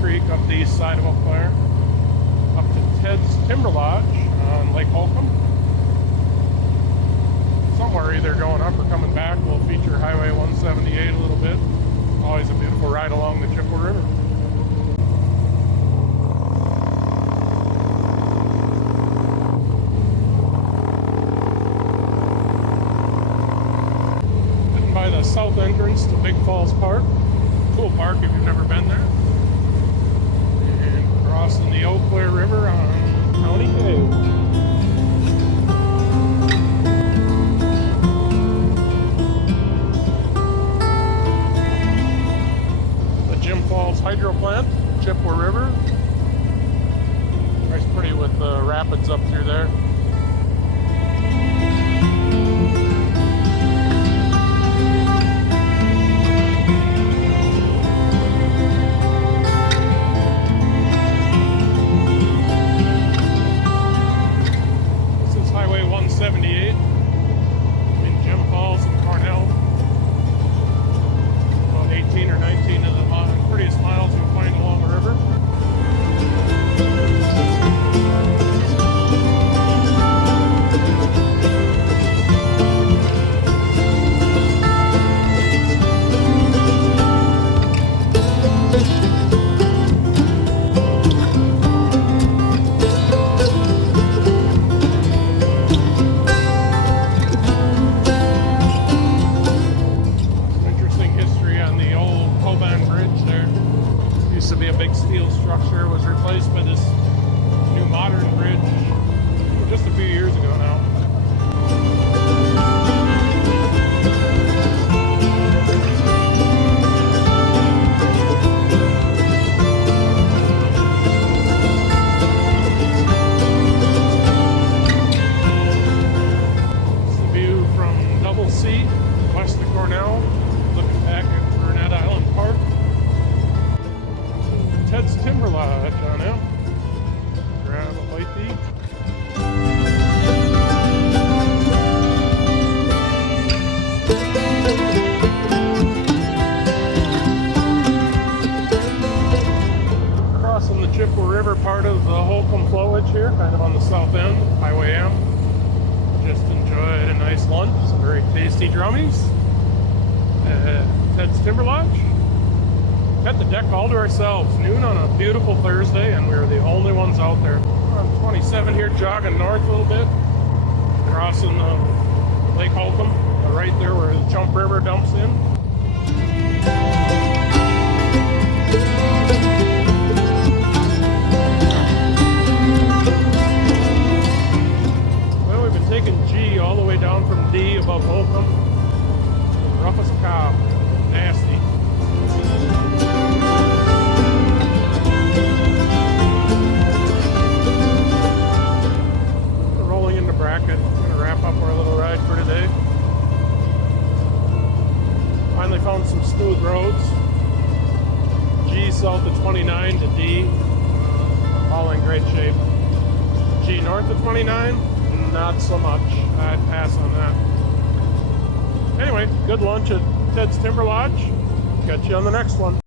Creek up the east side of Eau Claire, up to Ted's Timberlodge on Lake Holcombe. Somewhere either going up or coming back. We'll feature Highway 178 a little bit. Always a beautiful ride along the Chippewa River. Heading by the south entrance to Big Falls Park. Cool park if you've never been there. And crossing the Eau Claire River on County Cave. Hydro plant, Chippewa River. Nice, pretty with the rapids up through there. This is Highway 178 between Jim Falls and Cornell. About 18 or 19 of the prettiest miles you'll find along the river. Used to be a big steel structure, was replaced by this new modern bridge just a few years ago now. This is the view from Double C, west of Cornell, looking back at Burnett Island Park. Ted's Timberlodge on out. Grab a bite to eat. Crossing the Chippewa River, part of the Holcombe flowage here, kind of on the south end, Highway M. Just enjoyed a nice lunch, some very tasty drummies at Ted's Timberlodge. Had the deck all to ourselves, noon on a beautiful Thursday, and we were the only ones out there. We're on 27 here, jogging north a little bit, crossing Lake Holcombe, right there where the Chump River dumps in. Well, we've been taking G all the way down from D above Holcombe. The roughest cob, nasty. Bracket. I'm going to wrap up our little ride for today. Finally found some smooth roads. G south of 29 to D, all in great shape. G north of 29, not so much. I'd pass on that. Anyway, good lunch at Ted's Timberlodge. Catch you on the next one.